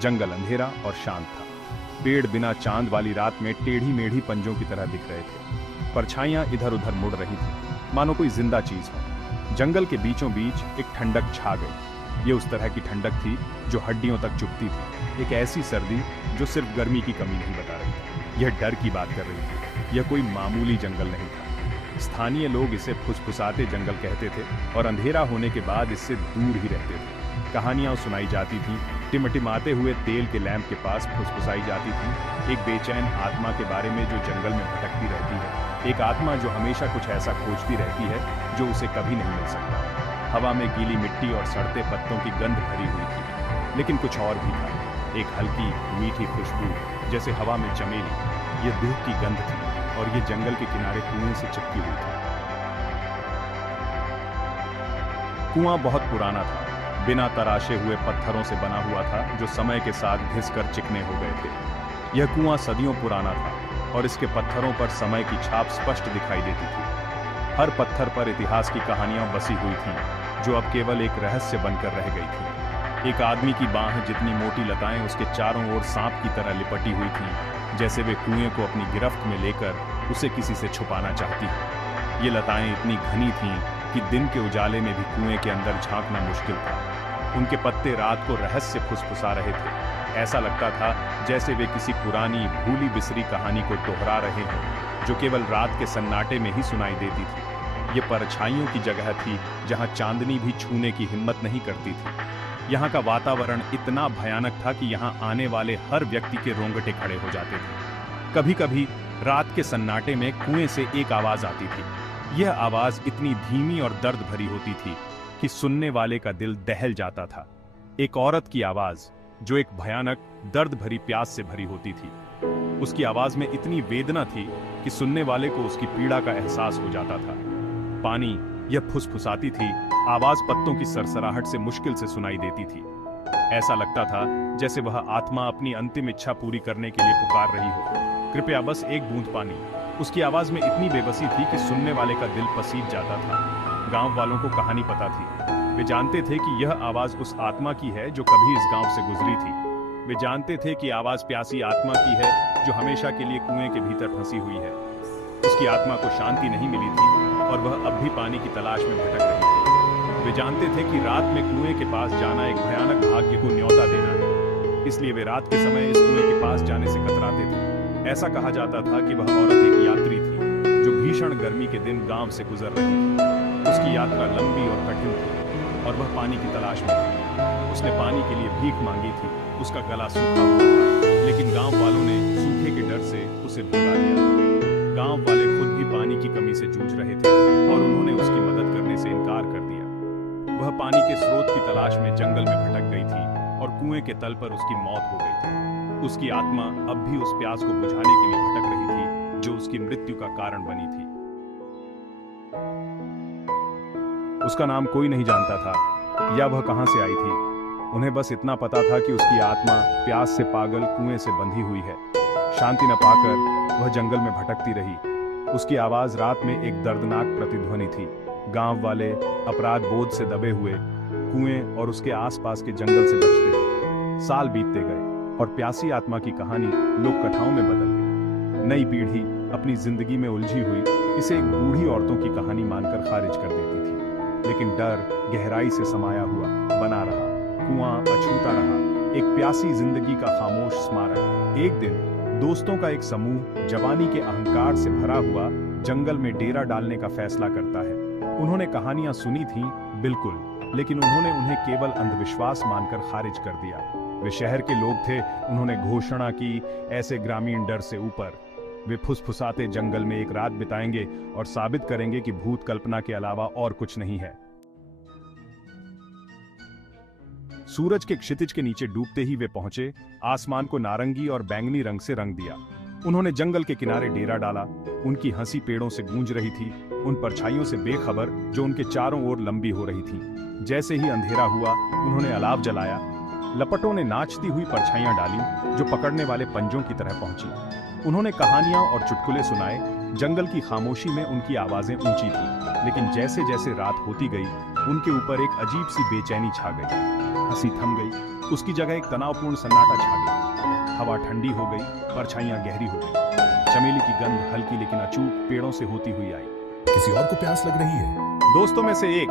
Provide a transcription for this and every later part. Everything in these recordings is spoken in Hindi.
जंगल अंधेरा और शांत था। पेड़ बिना चांद वाली रात में टेढ़ी मेढ़ी पंजों की तरह दिख रहे थे। परछाइयां इधर उधर मुड़ रही थीं, मानो कोई जिंदा चीज हो। जंगल के बीचों बीच एक ठंडक छा गई। ये उस तरह की ठंडक थी जो हड्डियों तक चुभती थी, एक ऐसी सर्दी जो सिर्फ गर्मी की कमी नहीं बता रही थी, यह डर की बात कर रही थी। यह कोई मामूली जंगल नहीं था। स्थानीय लोग इसे फुसफुसाते जंगल कहते थे और अंधेरा होने के बाद इससे दूर ही रहते थे। कहानियां सुनाई जाती थीं, टिमटिमाते हुए तेल के लैंप के पास फुसफुसाई जाती थी, एक बेचैन आत्मा के बारे में जो जंगल में भटकती रहती है, एक आत्मा जो हमेशा कुछ ऐसा खोजती रहती है जो उसे कभी नहीं मिल सकता। हवा में गीली मिट्टी और सड़ते पत्तों की गंध भरी हुई थी, लेकिन कुछ और भी था। एक हल्की मीठी खुशबू, जैसे हवा में चमेली। ये धूप की गंध थी और ये जंगल के किनारे कुएं से चिपकी हुई थी। कुआं बहुत पुराना था, बिना तराशे हुए पत्थरों से बना हुआ था जो समय के साथ घिसकर चिकने हो गए थे। यह कुआं सदियों पुराना था और इसके पत्थरों पर समय की छाप स्पष्ट दिखाई देती थी। हर पत्थर पर इतिहास की कहानियां बसी हुई थीं, जो अब केवल एक रहस्य बनकर रह गई थी। एक आदमी की बाह जितनी मोटी लताएं उसके चारों ओर सांप की तरह लिपटी हुई थीं, जैसे वे कुएं को अपनी गिरफ्त में लेकर उसे किसी से छुपाना चाहती हैं। ये लताएं इतनी घनी थीं कि दिन के उजाले में भी कुएं के अंदर झांकना मुश्किल था। उनके पत्ते रात को रहस्य फुसफुसा रहे थे। ऐसा लगता था जैसे वे किसी पुरानी भूली बिसरी कहानी को दोहरा रहे हों, जो केवल रात के सन्नाटे में ही सुनाई देती थी। ये परछाइयों की जगह थी जहां चांदनी भी छूने की हिम्मत नहीं करती थी। यहाँ का वातावरण इतना भयानक था कि यहाँ आने वाले हर व्यक्ति के रोंगटे खड़े हो जाते थे। कभी कभी रात के सन्नाटे में कुएं से एक आवाज आती थी। यह आवाज इतनी धीमी और दर्द भरी होती थी कि सुनने वाले का दिल दहल जाता था। एक औरत की आवाज जो एक भयानक दर्द भरी प्यास से भरी होती थी। उसकी आवाज में इतनी वेदना थी कि सुनने वाले को उसकी पीड़ा का एहसास हो जाता था। पानी, यह फुसफुसाती थी, आवाज पत्तों की सरसराहट से मुश्किल से सुनाई देती थी। ऐसा लगता था जैसे वह आत्मा अपनी अंतिम इच्छा पूरी करने के लिए पुकार रही हो, कृपया बस एक बूंद पानी। उसकी आवाज में इतनी बेबसी थी कि सुनने वाले का दिल पसीज जाता था। गांव वालों को कहानी पता थी। वे जानते थे कि यह आवाज उस आत्मा की है जो कभी इस गांव से गुजरी थी। वे जानते थे कि आवाज प्यासी आत्मा की है जो हमेशा के लिए कुएं के भीतर फंसी हुई है। उसकी आत्मा को शांति नहीं मिली थी और वह अब भी पानी की तलाश में भटक रही थी। वे जानते थे कि रात में कुएं के पास जाना एक भयानक भाग्य को न्योता देना है, इसलिए वे रात के समय इस कुएं के पास जाने से कतराते थे। ऐसा कहा जाता था कि वह औरत एक यात्री थी जो भीषण गर्मी के दिन गांव से गुजर रही थी। उसकी यात्रा लंबी और कठिन थी और वह पानी की तलाश में थी। उसने पानी के लिए भीख मांगी थी। उसका गला सूखा हुआ था, लेकिन गांव वालों ने सूखे के डर से उसे भगा दिया। गांव वाले खुद भी पानी की कमी से जूझ रहे थे और उन्होंने उसकी मदद करने से इनकार कर दिया। वह पानी के स्रोत की तलाश में जंगल में भटक गई थी और कुएं के तल पर उसकी मौत हो गई थी। उसकी आत्मा अब भी उस प्यास को बुझाने के लिए भटक रही थी जो उसकी मृत्यु का कारण बनी थी। उसका नाम कोई नहीं जानता था या वह कहां से आई थी। उन्हें बस इतना पता था कि उसकी आत्मा प्यास से पागल कुएं से बंधी हुई है। शांति न पाकर वह जंगल में भटकती रही। उसकी आवाज रात में एक दर्दनाक प्रतिध्वनि थी। गांव वाले अपराध बोध से दबे हुए कुएं और उसके आसपास के जंगल से बचते थे। साल बीतते गए और प्यासी आत्मा की कहानी लोक कथाओं में बदल गई। नई पीढ़ी अपनी जिंदगी में उलझी हुई इसे एक बूढ़ी औरतों की कहानी मानकर खारिज कर देती थी, लेकिन डर गहराई से समाया हुआ बना रहा। कुआं अछूता रहा, एक प्यासी जिंदगी का खामोश स्मारक। एक दिन दोस्तों का एक समूह जवानी के अहंकार से भरा हुआ जंगल में डेरा डालने का फैसला करता है। उन्होंने कहानियां सुनी थीं, बिल्कुल, लेकिन उन्होंने उन्हें केवल अंधविश्वास मानकर खारिज कर दिया। वे शहर के लोग थे, उन्होंने घोषणा की, ऐसे ग्रामीण डर से ऊपर। वे फुसफुसाते जंगल में एक रात बिताएंगे और साबित करेंगे कि भूत कल्पना के अलावा और कुछ नहीं है। सूरज के क्षितिज के नीचे डूबते ही वे पहुंचे। आसमान को नारंगी और बैंगनी रंग से रंग दिया। उन्होंने जंगल के किनारे डेरा डाला। उनकी हंसी पेड़ों से गूंज रही थी, उन परछाइयों से बेखबर जो उनके चारों ओर लंबी हो रही थी। जैसे ही अंधेरा हुआ, उन्होंने अलाव जलाया। लपटों ने नाचती हुई परछाइयां डाली जो पकड़ने वाले पंजों की तरह पहुंची। उन्होंने कहानियां और चुटकुले सुनाए। जंगल की खामोशी में उनकी आवाजें ऊंची थी, लेकिन जैसे जैसे रात होती गई उनके ऊपर एक अजीब सी बेचैनी छा गई। हंसी थम गई, उसकी जगह एक तनावपूर्ण सन्नाटा छा गया। हवा ठंडी हो गई, परछाइयां गहरी हो गई। चमेली की गंध हल्की लेकिन अचूक पेड़ों से होती हुई आई। किसी और को प्यास लग रही है। दोस्तों में से एक,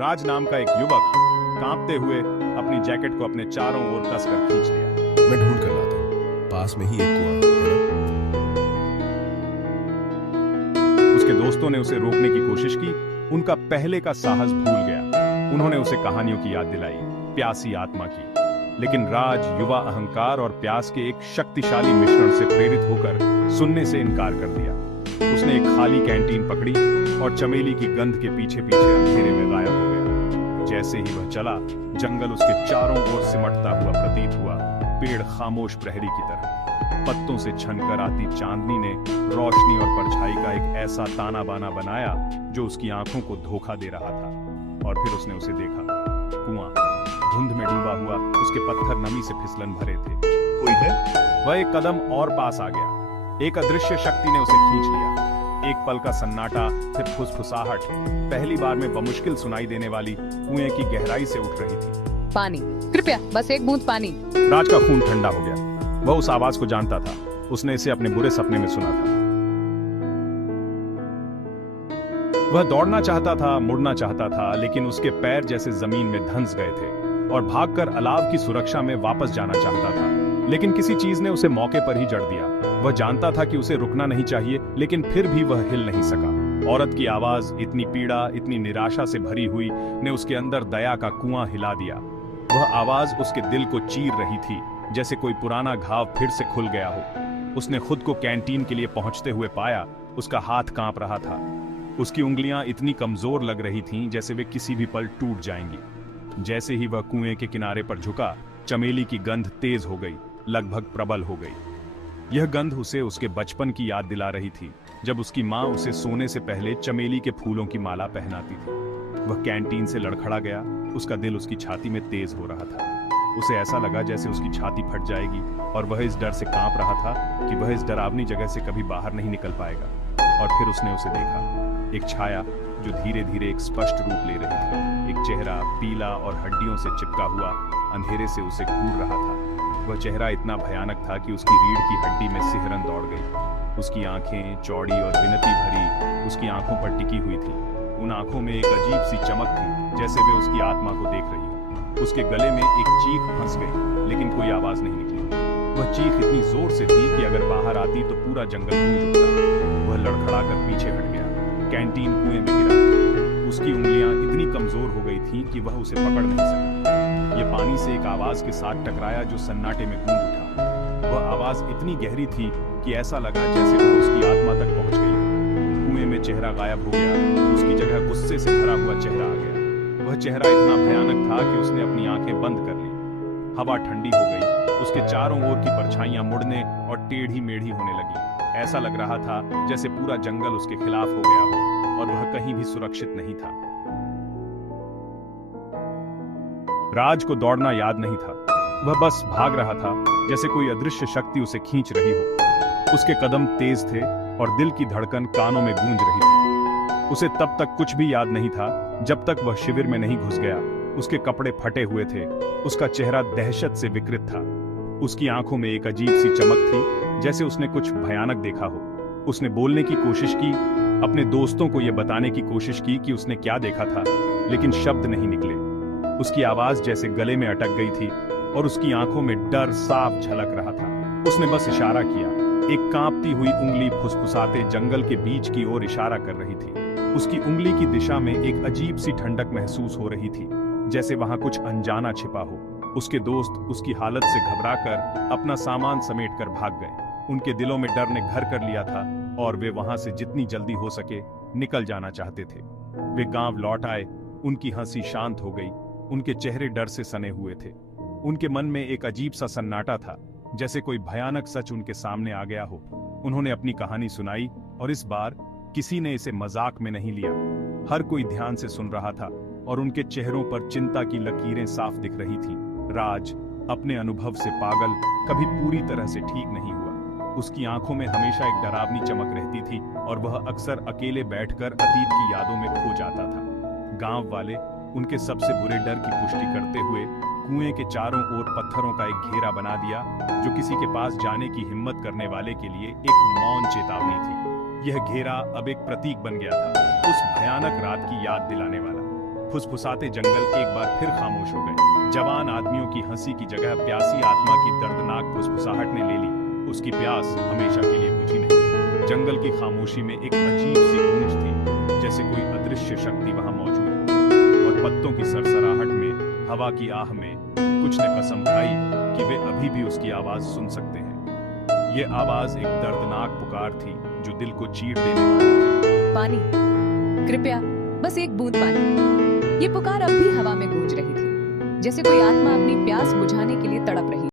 राज नाम का एक युवक, कांपते हुए अपनी जैकेट को अपने चारों ओर कसकर खींच लिया। मैं ढूंढ कर लाता हूँ, पास में ही एक कुआं है ना? उसके दोस्तों ने उसे रोकने की कोशिश की। उनका पहले का साहस भूल गया। उन्होंने उसे कहानियों की याद दिलाई, प्यासी आत्मा की। लेकिन राज युवा अहंकार और प्यास के एक शक्तिशाली मिश्रण से प्रेरित होकर सुनने से इनकार कर दिया। उसने एक खाली कैंटीन पकड़ी और चमेली की गंध के पीछे पीछे अंधेरे में गायब हो गया। जैसे ही वह चला, जंगल उसके चारों ओर सिमटता हुआ प्रतीत हुआ, पेड़ खामोश प्रहरी की तरह। पत्तों से छनकर आती चांदनी ने रोशनी और परछाई का एक ऐसा ताना बाना बनाया जो उसकी आंखों को धोखा दे रहा था। और फिर उसने उसे देखा, कुआं धुंध में डूबा हुआ, उसके पत्थर नमी से फिसलन भरे थे। कोई है? वह एक कदम और पास आ गया। एक अदृश्य शक्ति ने उसे खींच लिया। एक पल का सन्नाटा, फिर फुसफुसाहट, पहली बार में बमुश्किल सुनाई देने वाली कुएं की गहराई से उठ रही थी। पानी, कृपया बस एक बूंद पानी। राज का खून ठंडा हो गया। वह उस आवाज को जानता था। उसने इसे अपने बुरे सपने में सुना था। वह दौड़ना चाहता था, मुड़ना चाहता था, लेकिन उसके पैर जैसे जमीन में धंस गए थे और भागकर अलाव की सुरक्षा में वापस जाना चाहता था। लेकिन किसी चीज ने उसे मौके पर ही जड़ दिया। वह जानता था कि उसे रुकना नहीं चाहिए, लेकिन फिर भी वह हिल नहीं सका। औरत की आवाज, इतनी पीड़ा, इतनी निराशा से भरी हुई, ने उसके अंदर दया का कुआं हिला दिया। वह आवाज उसके दिल को चीर रही थी, जैसे कोई पुराना घाव फिर से खुल गया हो। उसने खुद को कैंटीन के लिए पहुंचते हुए पाया। उसका हाथ कांप रहा था। उसकी उंगलियां इतनी कमजोर लग रही थीं जैसे वे किसी भी पल टूट जाएंगी। जैसे ही वह कुएं के किनारे पर झुका, चमेली की गंध तेज हो गई, लगभग प्रबल हो गई। यह गंध उसे उसके बचपन की याद दिला रही थी, जब उसकी माँ उसे सोने से पहले चमेली के फूलों की माला पहनाती थी। वह कैंटीन से लड़खड़ा गया। उसका दिल उसकी छाती में तेज हो रहा था। उसे ऐसा लगा जैसे उसकी छाती फट जाएगी, और वह इस डर से कांप रहा था कि वह इस डरावनी जगह से कभी बाहर नहीं निकल पाएगा। और फिर उसने उसे देखा, एक छाया जो धीरे धीरे एक स्पष्ट रूप ले रही थी। एक चेहरा पीला और हड्डियों से चिपका हुआ अंधेरे से उसे घूर रहा था। वह चेहरा इतना भयानक था कि उसकी रीढ़ की हड्डी में सिहरन दौड़ गई। उसकी आंखें चौड़ी और विनती भरी उसकी आंखों पर टिकी हुई थी। उन आंखों में एक अजीब सी चमक थी, जैसे वे उसकी आत्मा को देख रही हो। उसके गले में एक चीख फंस गई, लेकिन कोई आवाज नहीं निकली। वह चीख इतनी जोर से थी कि अगर बाहर आती तो पूरा जंगल गूंज उठता। वह लड़खड़ाकर पीछे हट गया। कैंटीन कुएं में गिरा। उसकी उंगलियां इतनी कमजोर हो गई थीं कि वह उसे पकड़ नहीं सका। यह पानी से एक आवाज के साथ टकराया जो सन्नाटे में गूंज उठा। वह आवाज इतनी गहरी थी कि ऐसा लगा जैसे वह उसकी आत्मा तक पहुंच गई। कुएं में चेहरा गायब हो गया। उसकी जगह गुस्से से भरा हुआ चेहरा आ गया। वह चेहरा इतना भयानक था कि उसने अपनी आंखें बंद कर ली। हवा ठंडी हो गई। उसके चारों ओर की परछाइयां मुड़ने और टेढ़ी मेढ़ी होने लगी। ऐसा लग रहा था जैसे पूरा जंगल उसके खिलाफ हो गया हो और वह कहीं भी सुरक्षित नहीं था। राज को दौड़ना याद नहीं था। वह बस भाग रहा था, जैसे कोई अदृश्य शक्ति उसे खींच रही हो। उसके कदम तेज थे और दिल की धड़कन कानों में गूंज रही थी। उसे तब तक कुछ भी याद नहीं था जब तक वह शिविर में नहीं घुस गया। उसके कपड़े फटे हुए थे। उसका चेहरा दहशत से विकृत था। उसकी आंखों में एक अजीब सी चमक थी, जैसे उसने कुछ भयानक देखा हो। उसने बोलने की कोशिश की, अपने दोस्तों को यह बताने की कोशिश की कि उसने क्या देखा था, लेकिन शब्द नहीं निकले। उसकी आवाज जैसे गले में अटक गई थी और उसकी आंखों में डर साफ झलक रहा था। उसने बस इशारा किया। एक कांपती हुई उंगली फुसफुसाते जंगल के बीच की ओर इशारा कर रही थी। उसकी उंगली की दिशा में एक अजीब सी ठंडक महसूस हो रही थी, जैसे वहां कुछ अनजाना छिपा हो। उसके दोस्त उसकी हालत से घबराकर अपना सामान समेटकर भाग गए। उनके दिलों में डर ने घर कर लिया था और वे वहां से जितनी जल्दी हो सके निकल जाना चाहते थे। वे गांव लौट आए। उनकी हंसी शांत हो गई। उनके चेहरे डर से सने हुए थे। उनके मन में एक अजीब सा सन्नाटा था, जैसे कोई भयानक सच उनके सामने आ गया हो। उन्होंने अपनी कहानी सुनाई और इस बार किसी ने इसे मजाक में नहीं लिया। हर कोई ध्यान से सुन रहा था और उनके चेहरों पर चिंता की लकीरें साफ दिख रही थी। राज अपने अनुभव से पागल कभी पूरी तरह से ठीक नहीं हुआ। उसकी आंखों में हमेशा एक डरावनी चमक रहती थी और वह अक्सर अकेले बैठकर अतीत की यादों में खो जाता था। गांव वाले उनके सबसे बुरे डर की पुष्टि करते हुए कुएं के चारों ओर पत्थरों का एक घेरा बना दिया, जो किसी के पास जाने की हिम्मत करने वाले के लिए एक मौन चेतावनी थी। यह घेरा अब एक प्रतीक बन गया था, उस भयानक रात की याद दिलाने वाला। फुसफुसाते जंगल एक बार फिर खामोश हो गए। जवान आदमियों की हंसी की जगह प्यासी आत्मा की दर्दनाक फुसफुसाहट ने ले ली। उसकी प्यास हमेशा के लिए बुझी नहीं। जंगल की खामोशी में एक अजीब सी गूंज थी, जैसे कोई अदृश्य शक्ति वहां मौजूद हो। और पत्तों की सरसराहट में, हवा की आह में कुछ ने कसम खाई कि वे अभी भी उसकी आवाज सुन सकते हैं। ये आवाज एक दर्दनाक पुकार थी जो दिल को चीर देने वाली थी। पानी, कृपया बस एक बूंद पानी। ये पुकार अब भी हवा में गूंज रही थी, जैसे कोई आत्मा अपनी प्यास बुझाने के लिए तड़प रही।